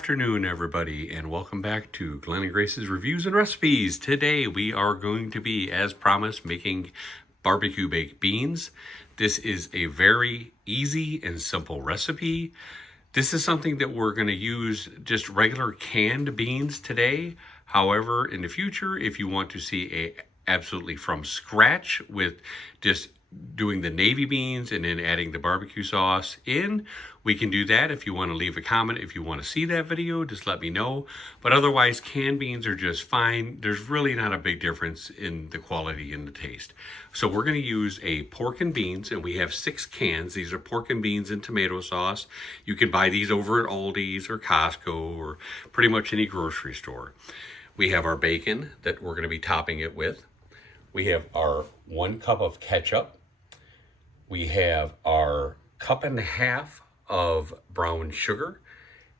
afternoon, everybody, and welcome back to Glenn and Grace's Reviews and Recipes. Today we are going to be, as promised, making barbecue baked beans. This is a very easy and simple recipe. This is something that we're going to use just regular canned beans today. However, in the future, if you want to see a absolutely from scratch with just doing the navy beans and then adding the barbecue sauce in, we can do that. If you want to leave a comment, if you want to see that video, just let me know. But otherwise, canned beans are just fine. There's really not a big difference in the quality and the taste. So we're going to use a pork and beans, and we have 6 cans. These are pork and beans and tomato sauce. You can buy these over at Aldi's or Costco or pretty much any grocery store. We have our bacon that we're going to be topping it with. We have our 1 cup of ketchup. We have our 1.5 cups of brown sugar,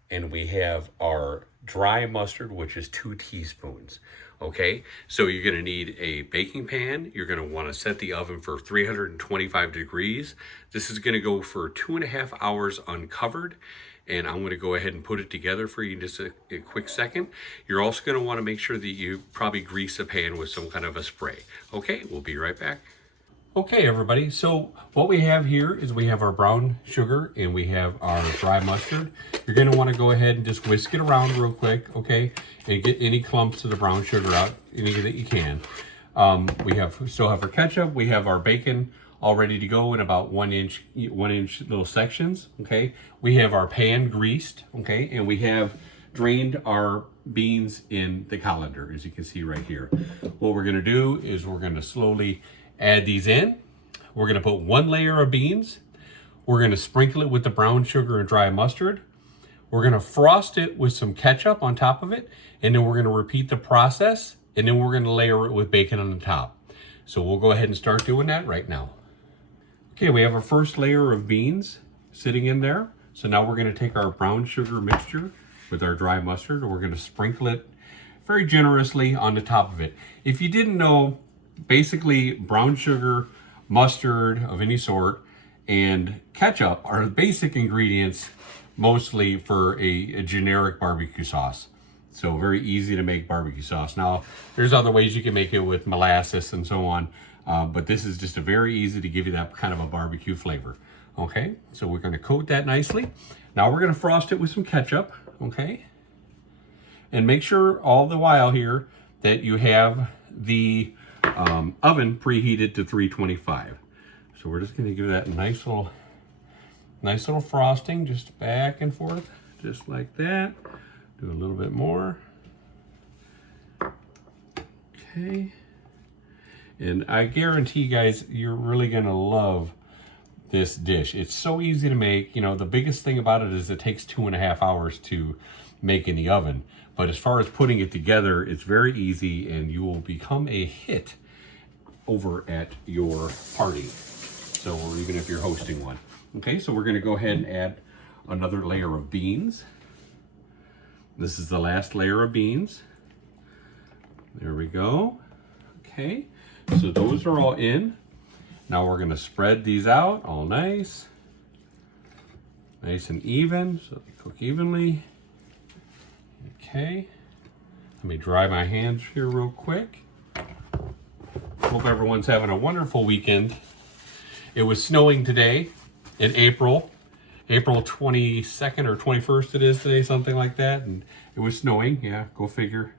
and we have our dry mustard, which is 2 teaspoons. Okay, so you're going to need a baking pan. You're going to want to set the oven for 325 degrees. This is going to go for 2.5 hours uncovered, and I'm going to go ahead and put it together for you in just a quick second. You're also going to want to make sure that you probably grease the pan with some kind of a spray. Okay, we'll be right back. Okay, everybody, so what we have here is we have our brown sugar and we have our dry mustard. You're going to want to go ahead and just whisk it around real quick, okay, and get any clumps of the brown sugar out, any that you can. We still have our ketchup. We have our bacon all ready to go in about 1 inch little sections, okay. We have our pan greased, okay, and we have drained our beans in the colander, as you can see right here. What we're going to do is we're going to slowly add these in. We're going to put 1 layer of beans. We're going to sprinkle it with the brown sugar and dry mustard. We're going to frost it with some ketchup on top of it, and then we're going to repeat the process, and then we're going to layer it with bacon on the top. So we'll go ahead and start doing that right now. Okay, we have our first layer of beans sitting in there. So now we're going to take our brown sugar mixture with our dry mustard, and we're going to sprinkle it very generously on the top of it. If you didn't know, basically brown sugar, mustard of any sort, and ketchup are the basic ingredients mostly for a generic barbecue sauce. So very easy to make barbecue sauce. Now, there's other ways you can make it with molasses and so on, but this is just a very easy to give you that kind of a barbecue flavor. Okay, so we're going to coat that nicely. Now we're going to frost it with some ketchup, okay? And make sure all the while here that you have the oven preheated to 325. So we're just going to give that a nice little frosting, just back and forth, just like that. Do a little bit more. Okay. And I guarantee, guys, you're really going to love this dish. It's so easy to make. You know, the biggest thing about it is it takes 2.5 hours to make in the oven. But as far as putting it together, it's very easy, and you will become a hit over at your party. So, or even if you're hosting one. Okay, so we're going to go ahead and add another layer of beans. This is the last layer of beans. There we go. Okay, so those are all in. Now we're going to spread these out all nice and even, so they cook evenly. Okay, let me dry my hands here real quick. Hope everyone's having a wonderful weekend. It was snowing today in April 22nd or 21st it is today, something like that, and it was snowing. Yeah, go figure.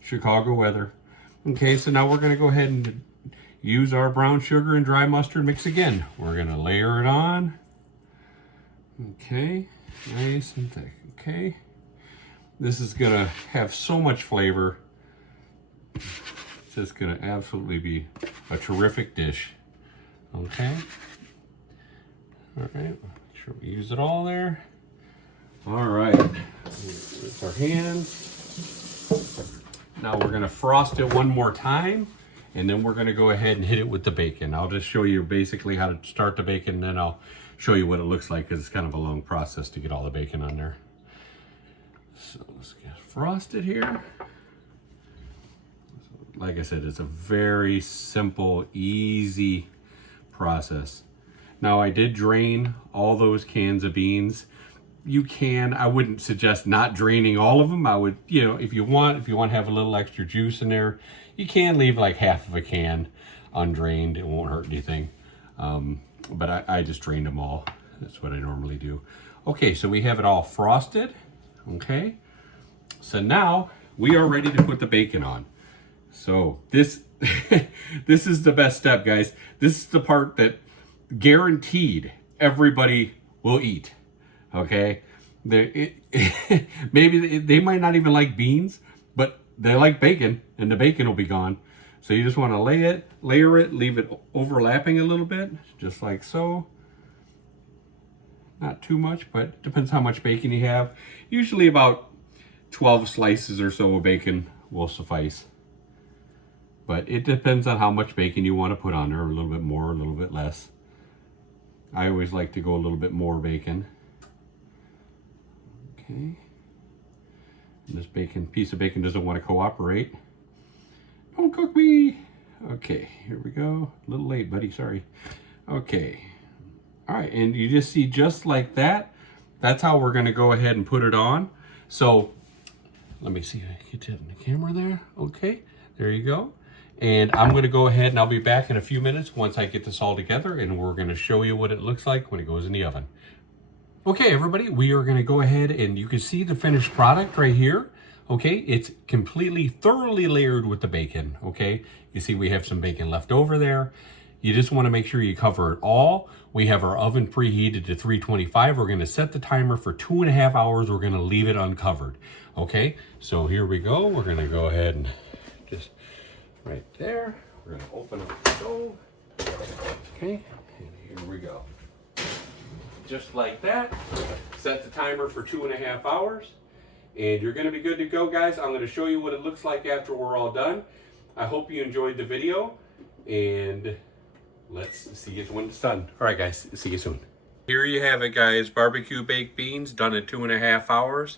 Chicago weather. Okay, so now we're going to go ahead and use our brown sugar and dry mustard mix again. We're going to layer it on. Okay, nice and thick. Okay. This is going to have so much flavor. It's just going to absolutely be a terrific dish. Okay. All right. Make sure we use it all there. All right. With our hands. Now we're going to frost it one more time, and then we're going to go ahead and hit it with the bacon. I'll just show you basically how to start the bacon, and then I'll show you what it looks like, because it's kind of a long process to get all the bacon on there. So let's get frosted here. Like I said, it's a very simple, easy process. Now I did drain all those cans of beans you can. I wouldn't suggest not draining all of them. I would, you know, if you want to have a little extra juice in there, you can leave like half of a can undrained. It won't hurt anything. But I just drained them all. That's what I normally do. Okay, so we have it all frosted. Okay, so now we are ready to put the bacon on. So this this is the best step, guys. This is the part that guaranteed everybody will eat. Okay, maybe they might not even like beans, but they like bacon, and the bacon will be gone. So you just want to layer it, leave it overlapping a little bit, just like so. Not too much, but depends how much bacon you have. Usually about 12 slices or so of bacon will suffice. But it depends on how much bacon you want to put on there, a little bit more, a little bit less. I always like to go a little bit more bacon. Okay. And this piece of bacon doesn't want to cooperate. Don't cook me. Okay, here we go. A little late, buddy, sorry. Okay. All right, and you just see just like that. That's how we're gonna go ahead and put it on. So let me see if I can get that in the camera there. Okay, there you go. And I'm gonna go ahead and I'll be back in a few minutes once I get this all together, and we're gonna show you what it looks like when it goes in the oven. Okay, everybody, we are gonna go ahead and you can see the finished product right here. Okay, it's completely thoroughly layered with the bacon. Okay, you see we have some bacon left over there. You just want to make sure you cover it all. We have our oven preheated to 325. We're going to set the timer for 2.5 hours. We're going to leave it uncovered. Okay, so here we go. We're going to go ahead and just right there. We're going to open up the stove. Okay, and here we go. Just like that. Set the timer for 2.5 hours. And you're going to be good to go, guys. I'm going to show you what it looks like after we're all done. I hope you enjoyed the video. And let's see it when it's done. All right, guys, see you soon. Here you have it, guys. Barbecue baked beans done in 2.5 hours.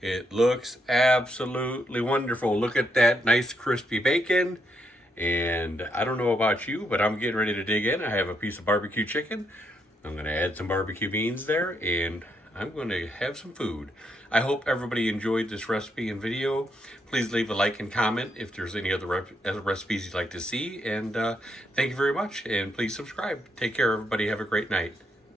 It looks absolutely wonderful. Look at that nice crispy bacon. And I don't know about you, but I'm getting ready to dig in. I have a piece of barbecue chicken. I'm going to add some barbecue beans there, and I'm going to have some food. I hope everybody enjoyed this recipe and video. Please leave a like and comment if there's any other recipes you'd like to see. And thank you very much. And please subscribe. Take care, everybody. Have a great night.